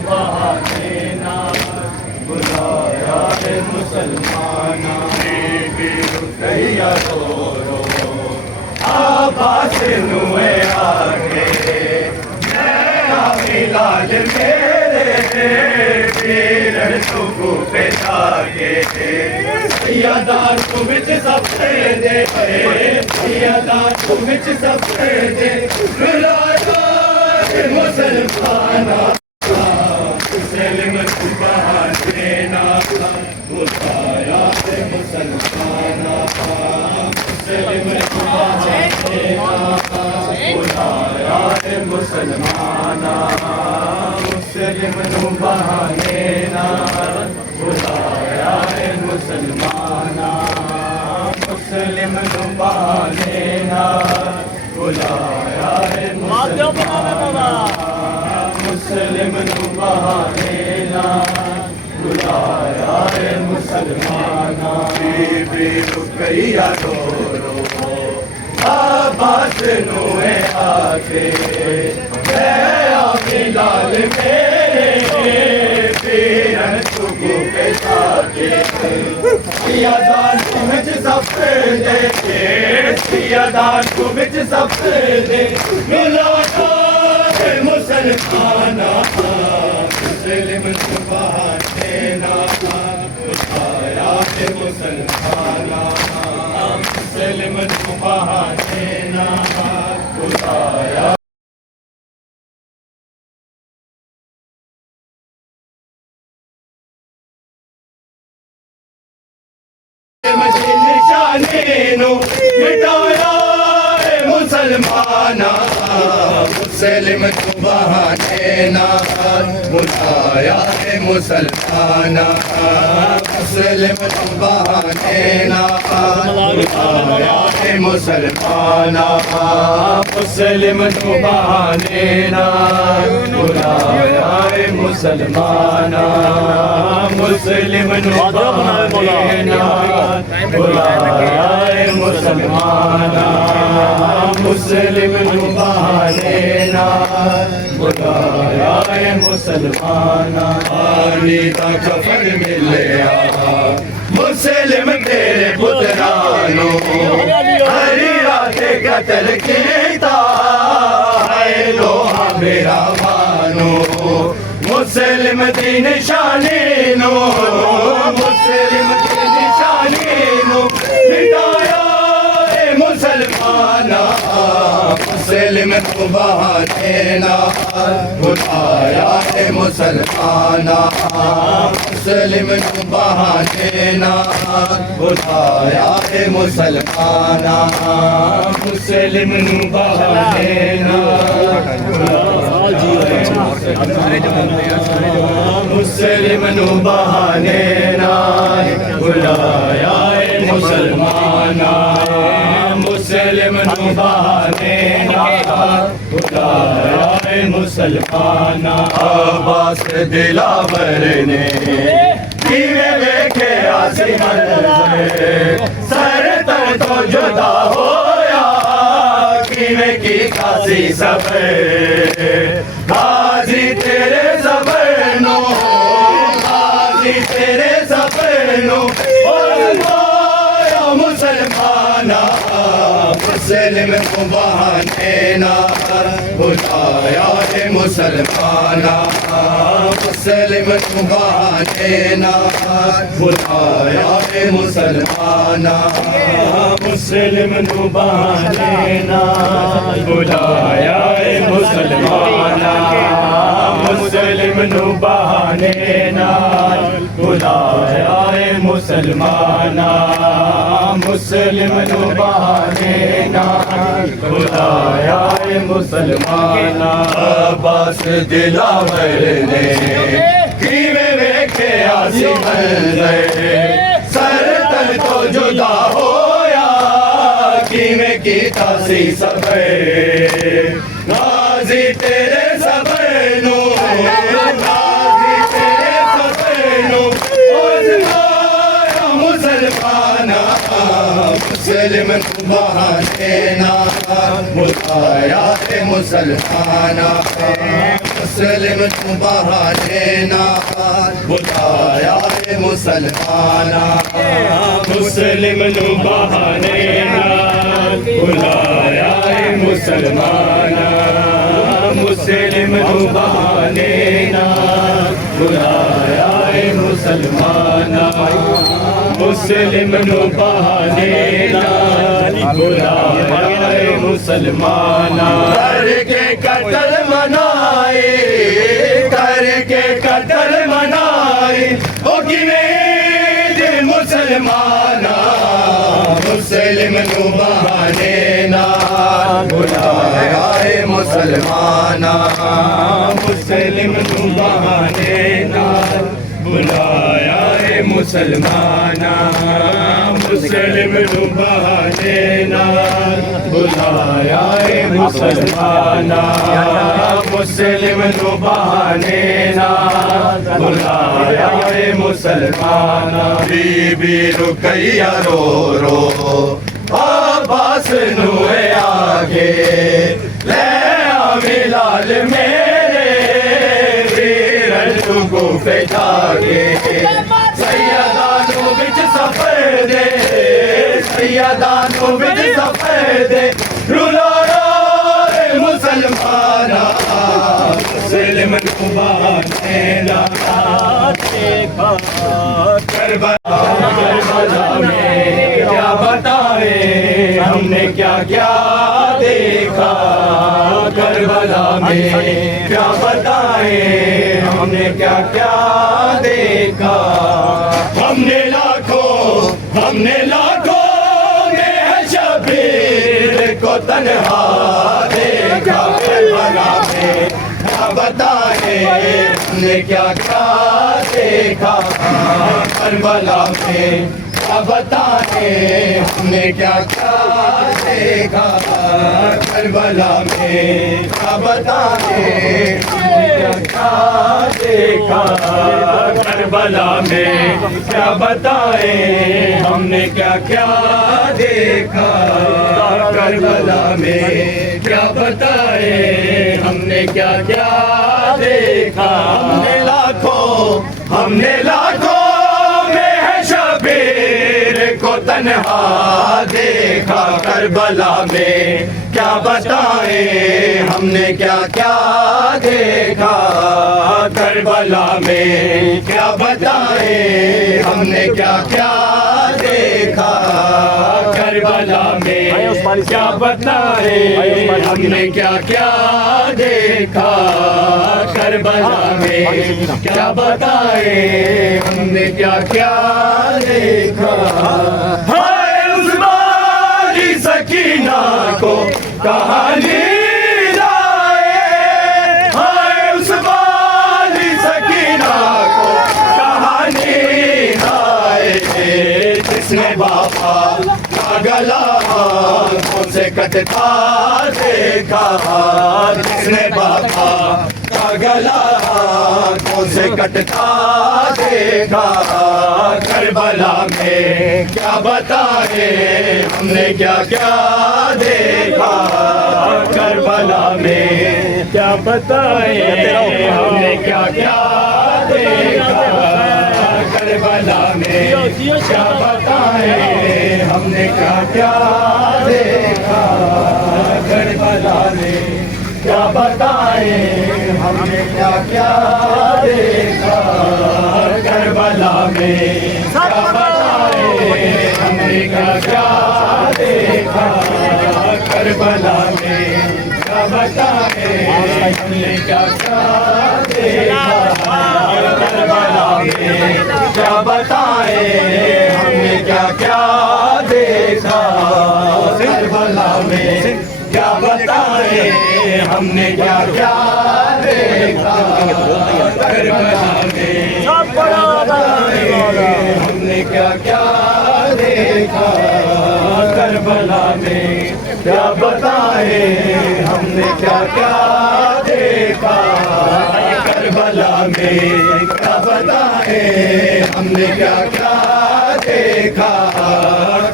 بہانے نال بلایا ہے مسلمانا رقیہ رو رو عباس نوے آگے لال میرے پیرن سکو پہ جاگے سیادان تو بچ سب دے سیادان تو بچ سب دے بلایا مسلمانا مسلم بہانے نال بلایا مسلمانا مسلم بہانے نال بلایا مسلمانا مسلم بہانے نال بلایا مسلمانا مسلم بہانے نال بلایا مسلمانا مسلم بہانے نال بلایا مسلمانا بی رقیہ رو رو عباس نوے آگے لال میرے پیرن سکو پہ جاگے سیادان تو بچ سب دے سیادان تو بچ سب دے ملایا مسلمانا مسلم بہانے نال بلایا مسلمانا مسلم بہانے نال بلایا نشانے نو مٹایا مسلمانا مسلم بہانے نال بلایا مسلمانا مسلم بہانے نال بلایا مسلمانا مسلم بہانے نال بلایا مسلمانا مسلم بہانے نال بلایا مسلمانا مسلم بہانے نال بلایا مسلمانا علی دا کفن ملیا مسلم تیرے پترانو ہری رات قتل کیتا ہے لوہا میرا مانو مسلم دی نشانی نو مسلم دی نشانی نو مٹایا مسلمانا مسلم بہانے نال بلایا مسلمانا مسلم بہانے نال بلایا مسلمانا مسلم بہانے نال مسلم بہانے نال بلایا مسلمانا مسلم بہانے نال بلایا مسلمانا عباس دلاور نے کیویں ویکھے آسی منظر سر تر تو جدا ہویا کیویں کی کاسی صبر غازی تیرے صبر نو غازی تیرے صبر نو مسلمانا مسلم بہانے نال بلایا مسلمانا مسلم بہانے نال بلایا مسلمانا مسلم بہانے نال بلایا مسلمانا مسلم بہانے نال بلایا مسلمانا مسلم بہانے نال بلایا مسلمانا عباس دلاور نے کیویں ویکھے آسی منظر سر تل تو جدا ہویا کیویں کیتا سی صبر غازی تیرے صبر نو غازی تیرے صبر نو مسلمانا مسلم بہانے نال بلایا مسلمانا مسلم تو بہانے نال بلایا ہے مسلمانا مسلم تو بہانے نال بلایا ہے مسلمانا مسلم تو بہانے نال بلایا ہے مسلمانا مسلم تو بہانے نال بلایا ہے مسلمانا کر کے قتل منائے کر کے قتل منائے او کیویں دل مسلمانا مسلم تو بہانے نال بلایا ہے مسلمانا مسلم تو بہانے نال بلایا ہے مسلمانا مسلم تو بہانے نال بلایا ہے مسلمانا مسلم تو بہانے نال بلایا ہے مسلمانا بی بی رقیہ رو رو عباس نو ہے آگے لے آویں لال میرے ویرن تو کو پہ جاگے سیدانوں وچ سفر دے سیدانوں وچ سفر دے رولا رے مسلمانا مسلم تو بہانے نال کربلا میں کیا بتائیں ہم نے کیا کیا دیکھا کربلا میں کیا بتائیں ہم نے کیا کیا دیکھا ہم نے لاکھوں میں شبیر کو تنہا دیکھا کربلا میں کیا بتائیں ہم نے کیا کیا دیکھا کربلا میں کیا بتائیں ہم نے کیا کیا دیکھا کربلا میں کیا بتائیں ہم نے کیا کیا دیکھا کربلا میں کیا بتائیں ہم نے کیا کیا دیکھا کربلا میں کیا بتائیں ہم نے کیا کیا دیکھا ہم نے لاکھوں میں ہے شبیر کو تنہا دیکھا کربلا میں کیا بتائیں ہم نے کیا کیا دیکھا کربلا میں کیا بتائیں ہم نے کیا کیا دیکھا کربلا میں کیا بتائیں ہم نے کیا کیا دیکھا کربلا میں کیا بتائیں ہم نے کیا کیا دیکھا ہائے اس بالی سکینہ کو کہانی لائے ہائے اس بالی سکینہ کو کہانی لائے جس نے بابا کا گلا آنکھوں سے کٹتا دیکھا جس نے بابا کا گلا آنکھوں سے کٹتا دیکھا کربلا میں کیا بتائیں ہم نے کیا کیا دیکھا کربلا میں کیا بتائیں ہم نے کیا کیا دیکھا کربلا میں کیا بتائیں ہم نے کیا کیا دیکھا کربلا میں کیا بتائیں ہم نے کیا کیا دیکھا کربلا میں کیا بتائیں ہم نے کیا کیا دیکھا کربلا میں کیا بتائیں ہم نے کیا کیا دیکھا کربلا میں کیا بتائیں ہم نے کیا کیا دیکھا کربلا میں کیا بتائیں ہم نے کیا کیا دیکھا کربلا میں ہم نے کیا کیا دیکھا کربلا میں کیا بتائیں ہم نے کیا کیا دیکھا کربلا میں کیا بتائیں ہم نے کیا کیا دیکھا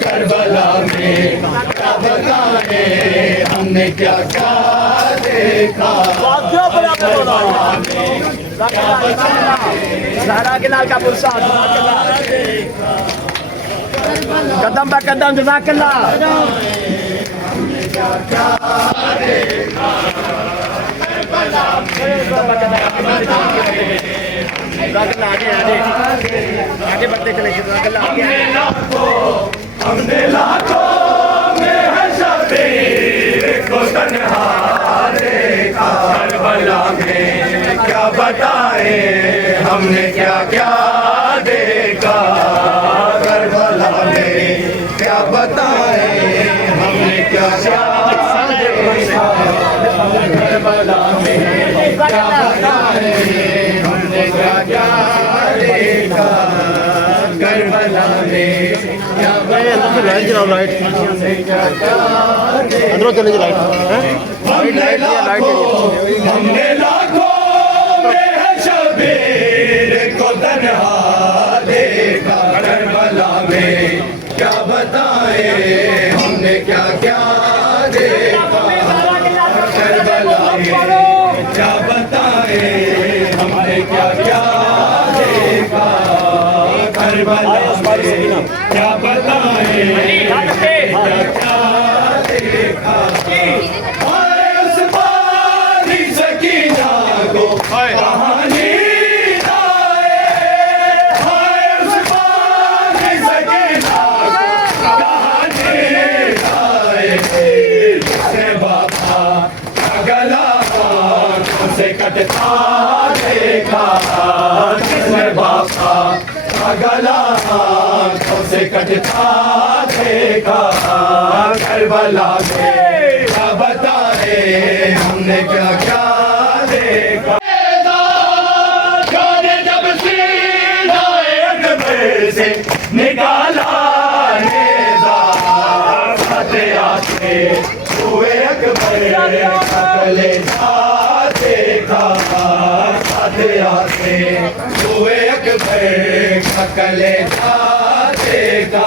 کربلا میں کیا بتائیں ہم نے کیا کیا دیکھا زہرا کے لال کا پرسا قدم بہ قدم جزاک اللہ آگے بڑھتے چلے جزاک اللہ ہم نے لاکھوں میں ہے شبیر کو تنہا دیکھا کربلا میں کیا بتائیں ہم نے کیا کیا دیکھا کربلا میں کیا بتائیں ہم نے کیا کیا دیکھا کربلا میں کیا بتائیں ہم نے کیا کیا دیکھا کربلا میں لائٹ جلاؤ لائٹ اندروں چلے جی لائٹ ہم نے لاکھوں میں ہے شبیر کو تنہا دیکھا کربلا میں کیا بتائیں ہم نے کیا کیا دیکھا کربلا میں کیا بتائیں ہم نے کیا کیا دیکھا کربلا میں کیا بتائیں کیا کیا دیکھا اس پانی سکینہ کو کہانی لائے اس پانی سکینہ کو کہانی لائے سے بابا گلا آنکھوں سے کٹتا دیکھا سے بابا گلا آنکھوں سے کٹتا دیکھا کربلا میں کیا بتائیں ہم نے کیا کیا دیکھا جب سینہ اکبر سے نکالا نیزا آتے آتے ہوئے اکبر کا کلیجہ دیکھا آتے آتے ہوئے اکبر کا کلیجہ دیکھا